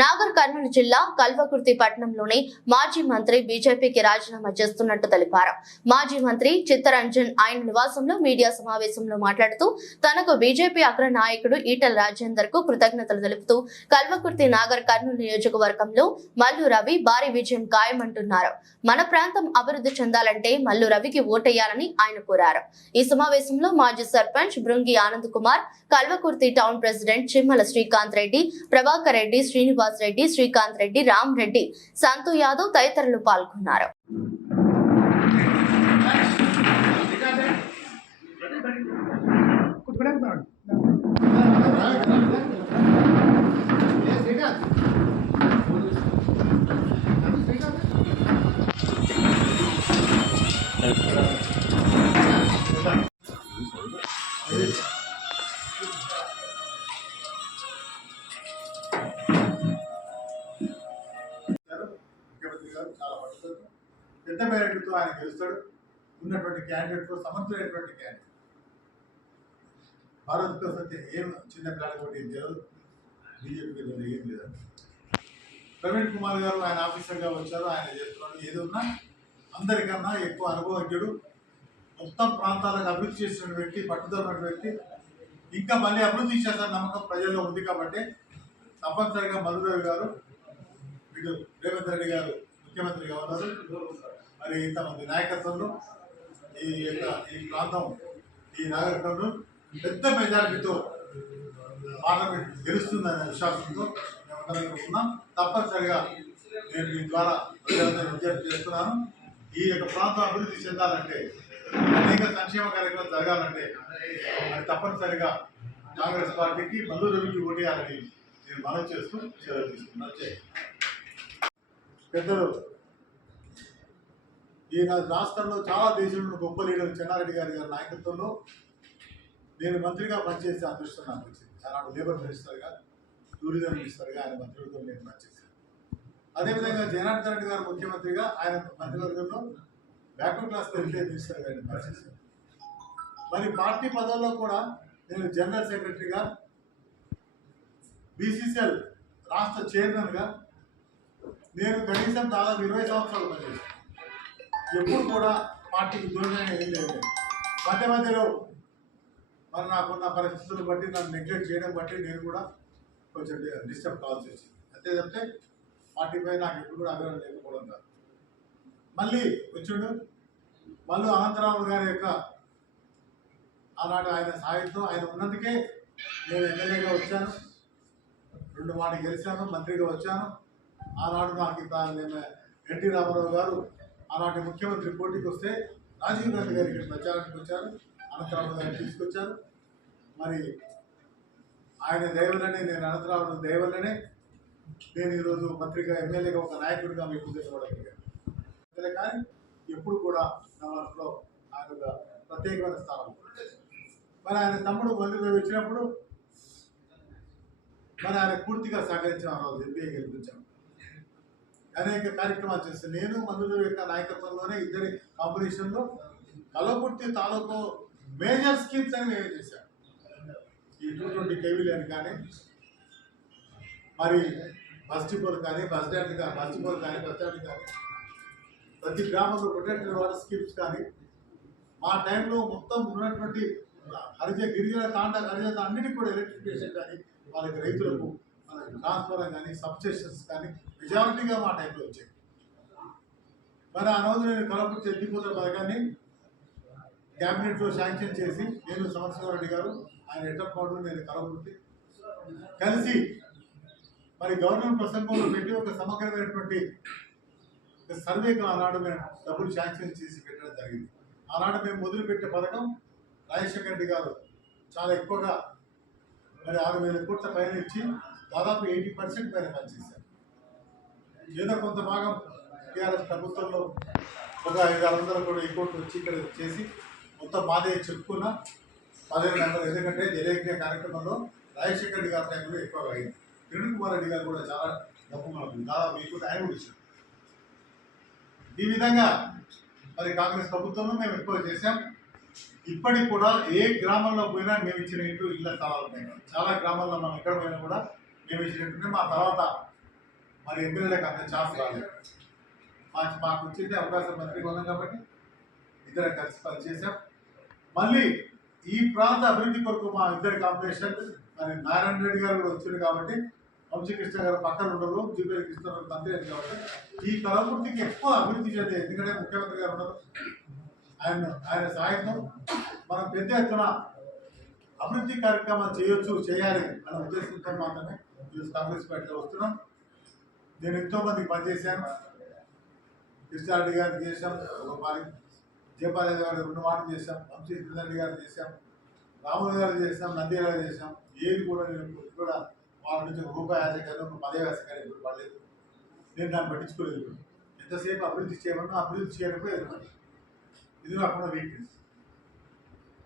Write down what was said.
నాగర్ కర్నూలు జిల్లా కల్వకుర్తి పట్టణంలోని మాజీ మంత్రి బీజేపీకి రాజీనామా చేస్తున్నట్టు తెలిపారు. మాజీ మంత్రి చిత్తరంజన్ ఆయన నివాసంలో మీడియా సమావేశంలో మాట్లాడుతూ తనకు బీజేపీ అగ్ర నాయకుడు ఈటల రాజేందర్కు కృతజ్ఞతలు తెలుపుతూ కల్వకుర్తి నాగర్ కర్నూలు నియోజకవర్గంలో మల్లు రవి భారీ విజయం ఖాయమంటున్నారు. మన ప్రాంతం అభివృద్ధి చెందాలంటే మల్లు రవికి ఓటేయాలని ఆయన కోరారు. ఈ సమావేశంలో మాజీ సర్పంచ్ బృంగి ఆనంద్ కుమార్ కల్వకుర్తి టౌన్ ప్రెసిడెంట్ చిమ్మల శ్రీకాంత్ రెడ్డి ప్రభాకర్ రెడ్డి శ్రీనివాస్ రెడ్డి శ్రీకాంత్ రెడ్డి రామ్ రెడ్డి సంతు యాదవ్ తదితరులు పాల్గొన్నారు. గారు, పెద్ద మేరటితో ఆయన గెలుస్తాడు. ఉన్నటువంటి క్యాండిడేట్తో సమర్థులైనటువంటి క్యాండిడేట్. భారత్ కోసం ఏం చిన్న కాలం కూడా ఏం తెలియదు బీజేపీ ఏం లేదు ప్రవీణ్ కుమార్ గారు ఆయన ఆఫీసర్గా వచ్చారు ఆయన చేస్తున్నాడు ఏదున్నా అందరికన్నా ఎక్కువ అనుభవజ్ఞుడు. మొత్తం ప్రాంతాలకు అభివృద్ధి చేసిన వ్యక్తి పట్టుదల వ్యక్తి. ఇంకా మళ్ళీ అభివృద్ధి చేసిన నమ్మకం ప్రజల్లో ఉంది కాబట్టి తప్పనిసరిగా మధురవి గారు వీడు రేవంత్ రెడ్డి గారు ముఖ్యమంత్రిగా ఉన్నారు. మరి ఇంతమంది నాయకత్వంలో ఈ యొక్క ఈ ప్రాంతం ఈ నాయకత్వంలో పెద్ద మెజారిటీతో పార్లమెంట్ గెలుస్తుందనే విశ్వాసంతో మేమందరం అనుకున్నాం తప్పనిసరిగా నేను మీ ద్వారా ప్రజలందరూ విజ్ఞప్తి చేస్తున్నాను. ఈ యొక్క ప్రాంతం అభివృద్ధి చెందాలంటే అనేక సంక్షేమ కార్యక్రమాలు జరగాలంటే అది తప్పనిసరిగా కాంగ్రెస్ పార్టీకి మల్లు ఓటేయాలని నేను మనం చేస్తూ సెలవు తీసుకున్నాను పెద్దలు ఈయన రాష్ట్రంలో చాలా దేశంలో గొప్ప లీడర్ చెన్నారెడ్డి గారి గారి నాయకత్వంలో నేను మంత్రిగా పనిచేసే అదృష్టం నాకు వచ్చింది. ఆనాడు లేబర్ మినిస్టర్గా టూరిజం మినిస్టర్గా ఆయన మంత్రివర్గంలో నేను పనిచేశాను. అదేవిధంగా జనార్దన్ రెడ్డి గారు ముఖ్యమంత్రిగా ఆయన మంత్రివర్గంలో బ్యాక్వర్డ్ క్లాస్ వెల్ఫేర్ మినిస్టర్గా నేను పనిచేశాను. మరి పార్టీ పదవుల్లో కూడా నేను జనరల్ సెక్రటరీగా బీసీసీఎల్ రాష్ట్ర చైర్మన్గా నేను కనీసం దాదాపు ఇరవై సంవత్సరాలు పనిచేశాను. ఎప్పుడు కూడా పార్టీకి దూరంగా ఏం లేదు. మధ్య మధ్యలో మరి నాకున్న పరిస్థితులు బట్టి నన్ను నెగ్లెక్ట్ చేయడం బట్టి నేను కూడా కొంచెం డిస్టర్బ్ కావాల్సి వచ్చింది. అంతే తప్పితే పార్టీపై నాకు ఎప్పుడు కూడా అభివృద్ధి లేకపోవడం కాదు. మళ్ళీ వచ్చిండు మళ్ళీ అనంతరావు గారి యొక్క ఆనాడు ఆయన సాయంతో ఆయన ఉన్నందుకే నేను ఎమ్మెల్యేగా వచ్చాను. రెండు మాట గెలిచాను మంత్రిగా వచ్చాను. ఆనాడు నాకు ఇంత నేను ఎన్టీ రామారావు గారు అలాంటి ముఖ్యమంత్రి పోటీకి వస్తే రాజీవ్ గాంధీ గారికి ప్రచారానికి వచ్చారు అనంతరావు గారు తీసుకొచ్చారు. మరి ఆయన దయవల్లనే నేను అనంతరావు దయవల్లనే నేను ఈరోజు పత్రిక ఎమ్మెల్యేగా ఒక నాయకుడిగా మీకు తెలియబడగలిగాను అంతే కానీ ఎప్పుడు కూడా నా మనసులో ఆయన ఒక ప్రత్యేకమైన స్థానం మరి ఆయన తమ్ముడు మంత్రిగా వచ్చినప్పుడు మరి ఆయన పూర్తిగా సహకరించిన ఆ రోజు ఎంపీ గెలిపించాం అనేక కార్యక్రమాలు చేస్తాను నేను మందుల యొక్క నాయకత్వంలోనే ఇద్దరి కాంబినేషన్లో కలపుర్తి తాలూకు మేజర్ స్కీమ్స్ అని మేము చేశాం ఈ టూ ట్వంటీ కేవీలు అని కానీ మరి బస్ డిపోలు కానీ బస్ స్టాండ్ కానీ బస్ డిపోలు కానీ బస్ స్టాండ్ కానీ ప్రతి గ్రామంలో ప్రొటెక్టెడ్ వాటర్ స్కీమ్స్ కానీ మా టైంలో మొత్తం ఉన్నటువంటి హరిజ గిరిజన తాండ హరిజన అన్నిటికీ కూడా ఎలక్ట్రిఫికేషన్ కానీ వాళ్ళకి రైతులకు ట్రాన్స్ఫర్ కానీ సబ్స్టేషన్స్ కానీ మెజారిటీగా మా టైంలో వచ్చాయి. మరి ఆ రోజు నేను కలపూర్తి చెల్లిపోతున్న పథకాన్ని క్యాబినెట్లో శాంక్షన్ చేసి నేను సమరసింహారెడ్డి గారు ఆయన ఎట్టపాడు నేను కలపూర్తి కలిసి మరి గవర్నమెంట్ ప్రసంగంలో పెట్టి ఒక సమగ్రమైనటువంటి ఒక ఆనాడు మేము డబ్బులు శాంక్షన్ చేసి పెట్టడం జరిగింది. ఆనాడు మేము మొదలుపెట్టే పథకం రాజశేఖర రెడ్డి గారు చాలా ఎక్కువగా మరి ఆరు వేల కోట్ల పైన ఇచ్చి దాదాపు ఎయిటీ పర్సెంట్ పైన పనిచేశారు. ఏదో కొంత భాగం టీఆర్ఎస్ ప్రభుత్వంలో ఒక ఐదు ఆరు వందల కూడా ఎక్కువ వచ్చి ఇక్కడ చేసి మొత్తం మాదే చెప్పుకున్న పదిహేను వందలు ఎందుకంటే జయజ్ఞ కార్యక్రమంలో రాజశేఖర రెడ్డి గారి టైంలో ఎక్కువగా అయింది. కిరణ్ కుమార్ రెడ్డి గారు కూడా చాలా డబ్బు మనకు దాదాపు ఎక్కువ ఆయన కూడా ఇచ్చారు. ఈ విధంగా మరి కాంగ్రెస్ ప్రభుత్వంలో మేము ఎక్కువ చేశాం. ఇప్పటికి కూడా ఏ గ్రామంలో పోయినా మేము ఇచ్చిన ఇంటూ ఇళ్ళ స్థలాలు ఉన్నాయి. చాలా గ్రామాల్లో మనం ఎక్కడ పోయినా కూడా మేము మా తర్వాత మరి ఎమ్మెల్యేలకు అంత ఛాన్స్ రాలేదు. మాకు మాకు వచ్చింది అవకాశం మంత్రిగా ఉన్నాం కాబట్టి ఇద్దరం కలిసి పనిచేసాం మళ్ళీ ఈ ప్రాంత అభివృద్ధి కొరకు మా ఇద్దరి కాంపిటీషన్ మరి నారాయణ రెడ్డి గారు కూడా వచ్చారు కాబట్టి వంశీకృష్ణ గారు పక్కన ఉండరు జీపేరి కృష్ణ గారు తండ్రి అని కాబట్టి ఈ కళాకృతికి ఎక్కువ అభివృద్ధి చేయాలి ఎందుకంటే ముఖ్యమంత్రి గారు ఉన్నారు. ఆయన ఆయన సాయంతో మనం పెద్ద ఎత్తున అభివృద్ధి కార్యక్రమం చేయొచ్చు చేయాలి అనే ఉద్దేశంతో మాత్రమే ఈరోజు కాంగ్రెస్ పార్టీలో వస్తున్నాం. నేను ఎంతో మందికి పనిచేశాను కృష్ణారెడ్డి గారికి చేశాం. ఒక మారి జయపాలయ్య గారు రెండు మాటలు చేశాం. వంశీ రెడ్డి గారు చేశాం. రాములు గారు చేశాం. నంది గారు చేశాం. ఏది కూడా నేను కూడా వాళ్ళ నుంచి ఒక రూపాయి ఆశ కానీ ఒక పదవి ఆశ కానీ ఇప్పుడు పడలేదు. నేను దాన్ని పట్టించుకోలేదు. ఎంతసేపు అభివృద్ధి చేయమన్నా అభివృద్ధి చేయకపోతే ఇది ఇది నాకు వీక్నెస్